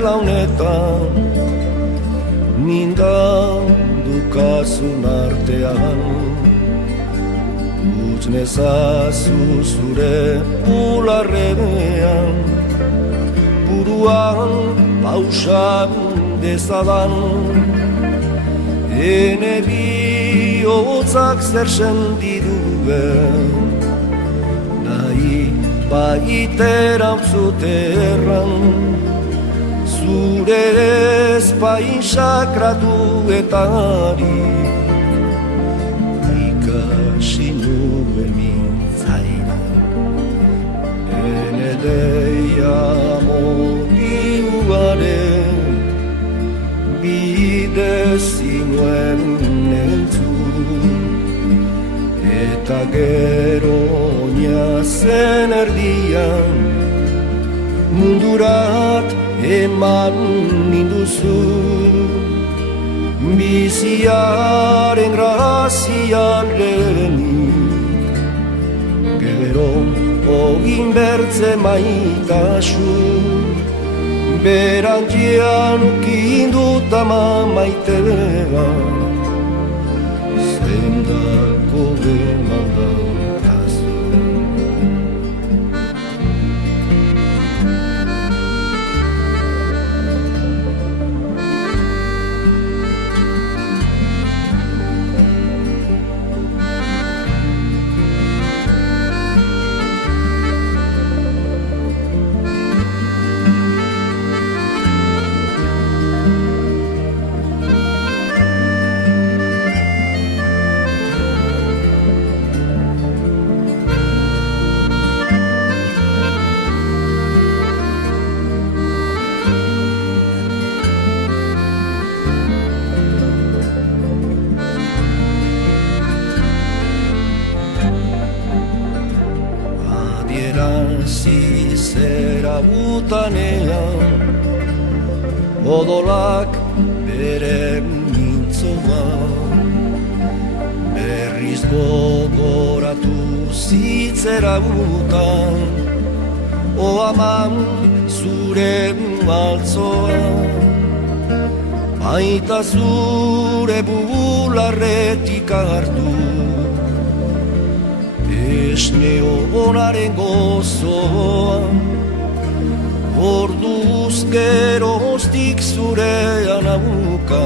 belaunetan mindandukazun artean utz nezazu zure bularrean buruan pausan dezadan ene bihotzak zer sentiduen nahi baitera utzuterran zure ezpain sakratuetari ikasi nuen mintzaina ene deia motiuaren bide zinuen entzun eta gero oinazen erdian mundurat eman ninduzu biziaren grazian lehenik gero ogin bertze maitasun berantian ukinduta mamaitea zendako demandatazu zizera butanean odolak bere mintzoa berriz gogoratu zitzera butan oaman zure maltzoa baita zure bularretik hartu esne honaren gozoa orduz geroztik zurean abuka